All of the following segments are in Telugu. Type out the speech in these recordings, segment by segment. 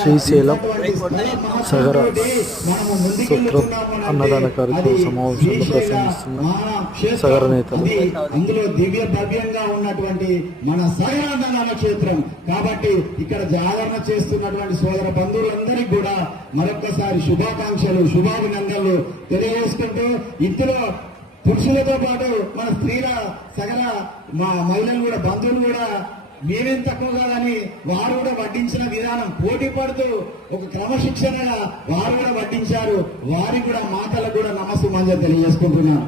శ్రీశైలం సగర సూత్ర అన్నదాన కార్యక్రమ సమావేశంలో ప్రసంగిస్తున్న సగర నేతలు. అందులో దివ్య భవ్యంగా ఉన్నటువంటి మన సగరాధన క్షేత్రం. కాబట్టి ఇక్కడ జాగరణ చేస్తున్నటువంటి సోదర బంధువులందరికీ కూడా మరొకసారి శుభాకాంక్షలు శుభాభినందనలు తెలియజేసుకుంటూ ఇందులో పురుషులతో పాటు మన స్త్రీల సగర మా మహిళలు కూడా బంధువులు కూడా మేమేం తక్కువ కాదని వారు కూడా విధానం పోటీ పడుతూ ఒక క్రమశిక్షణగా వారు కూడా వడ్డించారు. వారికి కూడా మాటలకు కూడా నమస్తే మంజ తెలియజేసుకుంటున్నాను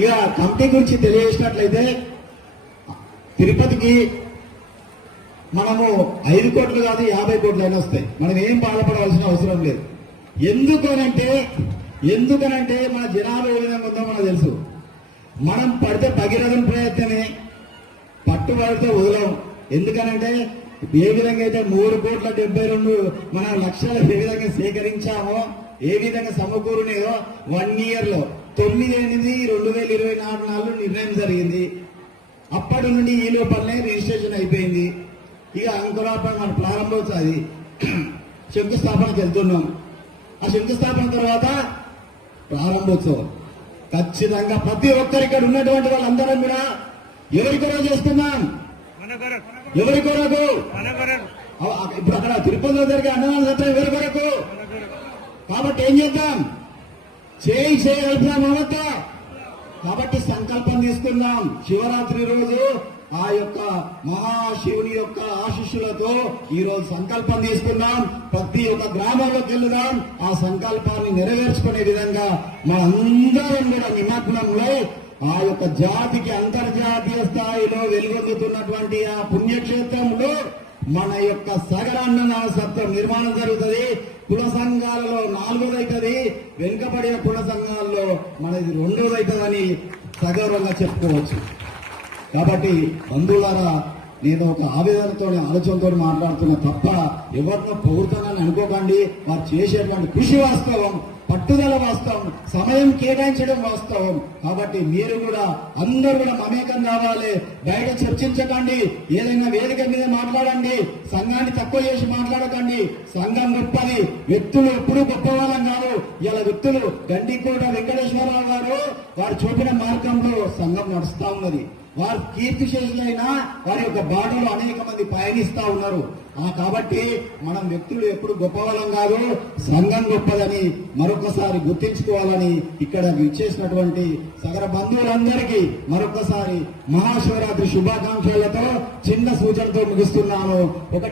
ఇక కమిటీ గురించి తెలియజేసినట్లయితే తిరుపతికి మనము ఐదు కోట్లు కాదు యాభై కోట్లు అయినా వస్తాయి. మనం ఏం బాధపడవలసిన అవసరం లేదు. ఎందుకనంటే ఎందుకనంటే మన జనాభా ఏ విధంగా ఉందో మనకు తెలుసు. మనం పడితే భగీరథం ప్రయత్నమే పట్టుబడితే వదలము. ఎందుకనంటే ఏ విధంగా అయితే మూడు కోట్ల డెబ్బై రెండు మన లక్షలు ఏ విధంగా సేకరించామో ఏ విధంగా సమకూరునేదో వన్ ఇయర్లో తొమ్మిది ఎనిమిది రెండు వేల ఇరవై నాలుగు నాలుగు నిర్ణయం జరిగింది. అప్పటి నుండి ఈ లోపలనే రిజిస్ట్రేషన్ అయిపోయింది. ఇక అంకురాపణ మన ప్రారంభోత్సవం శంకుస్థాపనకి వెళ్తున్నాం. ఆ శంకుస్థాపన తర్వాత ప్రారంభోత్సవం. ఖచ్చితంగా ప్రతి ఒక్కరు ఇక్కడ ఉన్నటువంటి వాళ్ళందరం కూడా ఎవరి చేస్తున్నాం? ఎవరి కొరకు? ఇప్పుడు అక్కడ తిరుపతిలో జరిగే అన్నదాన సత్రం ఎవరి కొరకు? కాబట్టి ఏం చేద్దాం? చేయి మమతా కాబట్టి సంకల్పం తీసుకుందాం. శివరాత్రి రోజు ఆ యొక్క మహాశివుని యొక్క ఆశీస్సులతో ఈ రోజు సంకల్పం తీసుకుందాం. ప్రతి ఒక్క గ్రామంలోకి వెళ్దాం. ఆ సంకల్పాన్ని నెరవేర్చుకునే విధంగా మనందరం కూడా నిమగ్నంలో ఆ యొక్క జాతికి అంతర్జాతీయ ఆ పుణ్యక్షేత్రంలో మన యొక్క సగరాన్న సత్వం నిర్మాణం జరుగుతుంది. కుల సంఘాలలో నాలుగోదైతుంది. వెనుకబడిన కుల సంఘాల్లో మనది రెండోదైతుందని సగౌరవంగా చెప్పుకోవచ్చు. కాబట్టి బంధువులారా నేను ఒక ఆవేదనతో ఆలోచనతో మాట్లాడుతున్నా తప్ప ఎవరినో పొగుడుతానని అనుకోకండి. వారు చేసేటువంటి కృషి వాస్తవం పట్టుదల వాస్తవం. సమయం కేటాయించడం వాస్తవం. కాబట్టి మీరు కూడా అందరూ కూడా మమేకం కావాలి. బయట చర్చించకండి. ఏదైనా వేదిక మీద మాట్లాడండి. సంఘాన్ని తక్కువ చేసి మాట్లాడకండి. సంఘం గొప్పది. వ్యక్తులు ఎప్పుడూ గొప్పవాళ్ళం కాదు. ఇలా వ్యక్తులు గండికోట వెంకటేశ్వరరావు గారు వారు చూపిన మార్గంలో సంఘం నడుస్తా ఉన్నది. వారు కీర్తి శేషులైనా వారి యొక్క బాడీలో అనేక మంది పయనిస్తా ఉన్నారు. ఆ కాబట్టి మనం వ్యక్తులు ఎప్పుడు గొప్పవాళ్ళం కాదు సంఘం గొప్పదని మరొకసారి గుర్తించుకోవాలని ఇక్కడ విచ్చేసినటువంటి సగర బంధువులందరికీ మరొకసారి మహాశివరాత్రి శుభాకాంక్షలతో చిన్న సూచనతో ముగిస్తున్నాను. ఒక